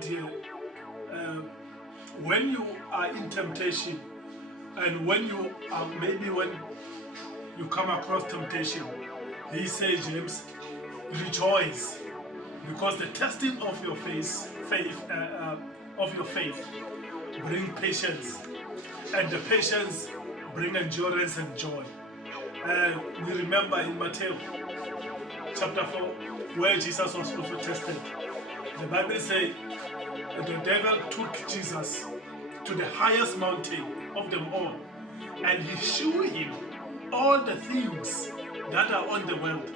about here, when you are in temptation, and when you are, maybe when you come across temptation, he says, James, rejoice, because the testing of your faith bring patience, and the patience bring endurance and joy. We remember in Matthew chapter 4, where Jesus was also tested. The Bible says the devil took Jesus to the highest mountain of them all, and he showed him all the things that are on the world,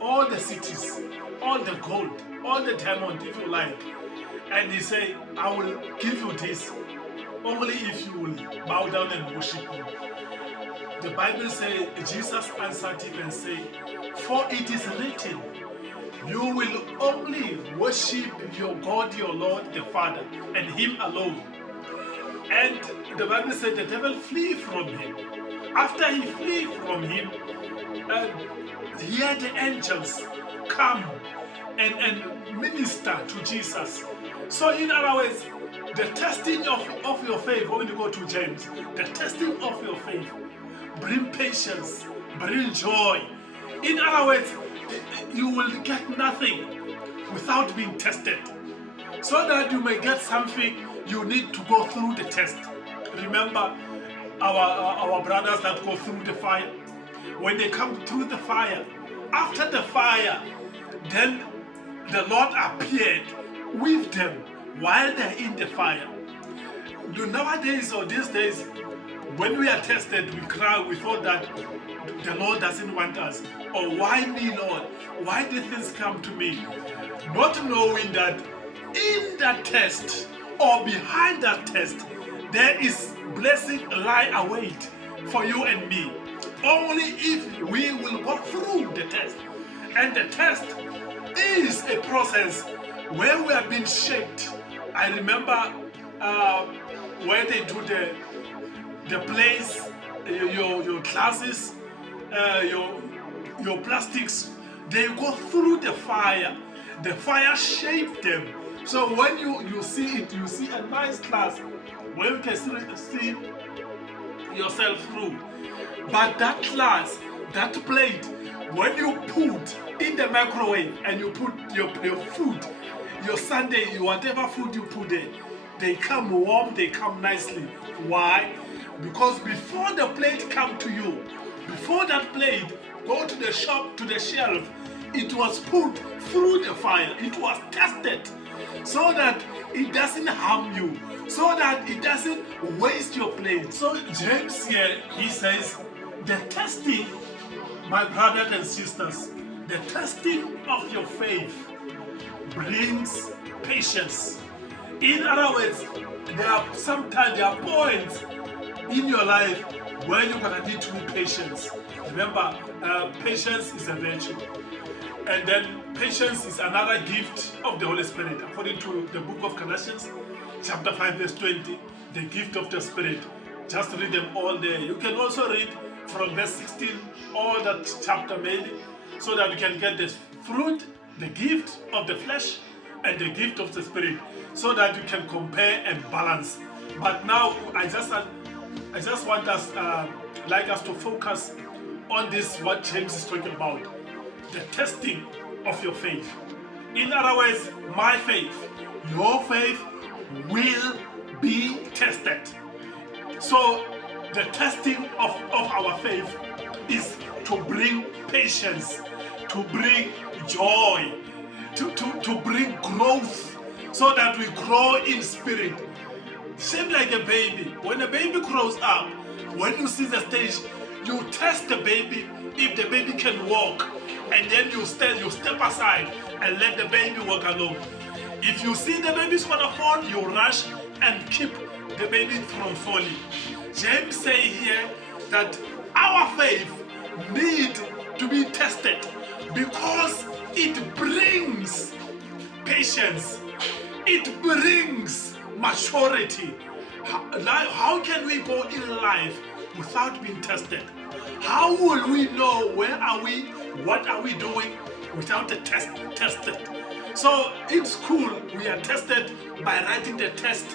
all the cities, all the gold, all the diamond, if you like. And he said, I will give you this only if you will bow down and worship me. The Bible says, Jesus answered him and said, for it is written, you will only worship your God, your Lord, the Father, and him alone. And the Bible said the devil flee from him. After he flee from him, here the angels come and minister to Jesus. So in other words, the testing of your faith, when you go to James, the testing of your faith bring patience, bring joy. In other words, you will get nothing without being tested. So that you may get something, you need to go through the test. Remember our brothers that go through the fire. When they come through the fire, after the fire, then the Lord appeared with them while they're in the fire. Nowadays or these days, when we are tested, we cry, we thought that the Lord doesn't want us. Or why me, Lord? Why did things come to me? Not knowing that in that test or behind that test, there is blessing lie await for you and me. Only if we will go through the test. And the test is a process where we are being shaped. I remember where they do the plays, your classes, your plastics, they go through the fire. The fire shaped them. So when you see it, you see a nice class where you can see yourself through. But that class, that plate, when you put in the microwave and you put your food, your sundae, whatever food you put there, they come warm, they come nicely. Why? Because before the plate come to you, before that plate go to the shop, to the shelf, it was put through the fire. It was tested so that it doesn't harm you, so that it doesn't waste your plate. So James here, he says, the testing, my brothers and sisters, the testing of your faith brings patience. In other words, there are points in your life where you're going to need to be patient. Remember, patience is a virtue. And then patience is another gift of the Holy Spirit. According to the book of Colossians, chapter 5, verse 20, the gift of the Spirit. Just read them all there. You can also read from verse 16, all that chapter maybe, so that you can get the fruit, the gift of the flesh, and the gift of the Spirit, so that you can compare and balance. But now, I just want us, like us to focus on this, what James is talking about, the testing of your faith. In other words, my faith, your faith will be tested. So the testing of our faith is to bring patience, to bring joy, to bring growth, so that we grow in spirit. Same like a baby. When a baby grows up, when you see the stage, you test the baby if the baby can walk, and then you step aside and let the baby walk alone. If you see the baby's gonna fall, you rush and keep the baby from falling. James say here that our faith need to be tested because it brings patience, it brings maturity. How can we go in life without being tested? How will we know where are we, what are we doing without the tested? So in school, we are tested by writing the test,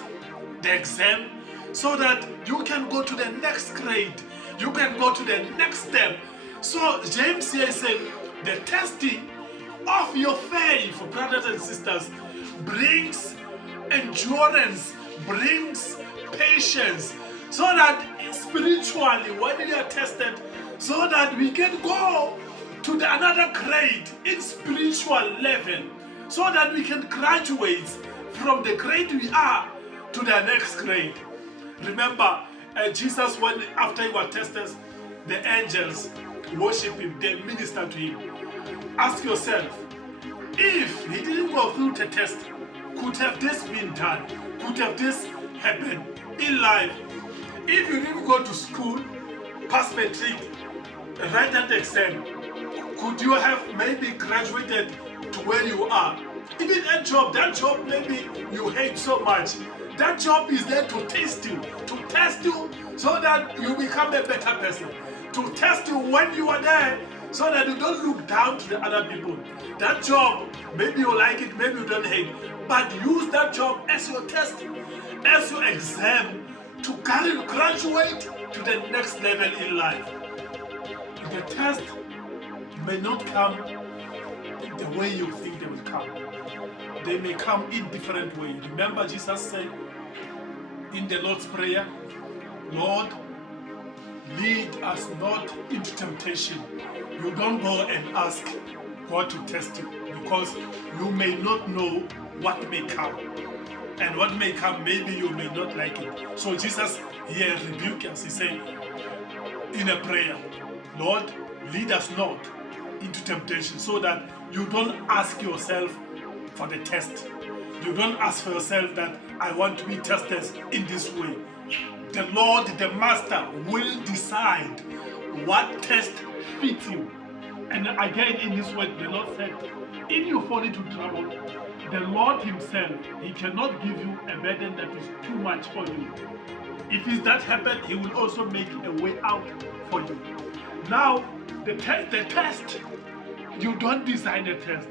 the exam, so that you can go to the next grade. You can go to the next step. So James here said, the testing of your faith, brothers and sisters, brings endurance, brings patience, so that spiritually, when we are tested, so that we can go to another grade in spiritual level, so that we can graduate from the grade we are to the next grade. Remember, Jesus, when after he was tested, the angels worship him, they minister to him. Ask yourself, if he didn't go through the test, could have this been done? Could have this happened in life? If you didn't go to school, pass matric, write that exam, could you have maybe graduated to where you are? Even a job, that job maybe you hate so much, that job is there to test you so that you become a better person, to test you when you are there, so that you don't look down to the other people. That job, maybe you like it, maybe you don't hate, but use that job as your test, as your exam, to graduate to the next level in life. The test may not come the way you think they will come. They may come in different ways. Remember, Jesus said in the Lord's Prayer, Lord, lead us not into temptation. You don't go and ask God to test you, because you may not know what may come. And what may come, maybe you may not like it. So Jesus here rebuked us. He said in a prayer, Lord, lead us not into temptation, so that you don't ask yourself for the test. You don't ask for yourself that I want to be tested in this way. The Lord, the Master, will decide what test fits you. And again in this word, the Lord said, if you fall into trouble, the Lord himself, he cannot give you a burden that is too much for you. If it's that happen, he will also make a way out for you. Now, the test, you don't design a test.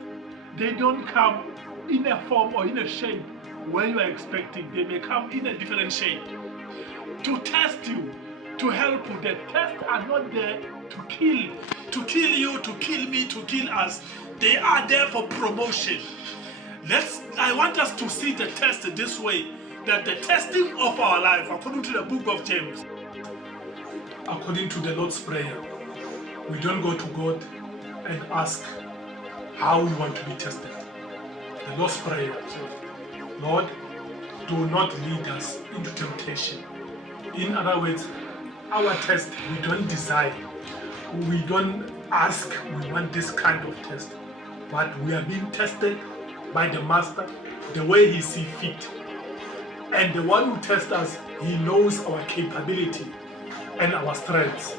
They don't come in a form or in a shape where you are expecting. They may come in a different shape to test you, to help you. The tests are not there to kill you, to kill me, to kill us. They are there for promotion. I want us to see the test this way, that the testing of our life, according to the book of James, according to the Lord's Prayer, we don't go to God and ask how we want to be tested. The Lord's Prayer says, Lord, do not lead us into temptation. In other words, our test, we don't decide. We don't ask, we want this kind of test. But we are being tested by the Master the way he sees fit. And the one who tests us, he knows our capability and our strengths.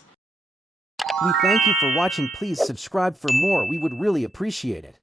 We thank you for watching. Please subscribe for more. We would really appreciate it.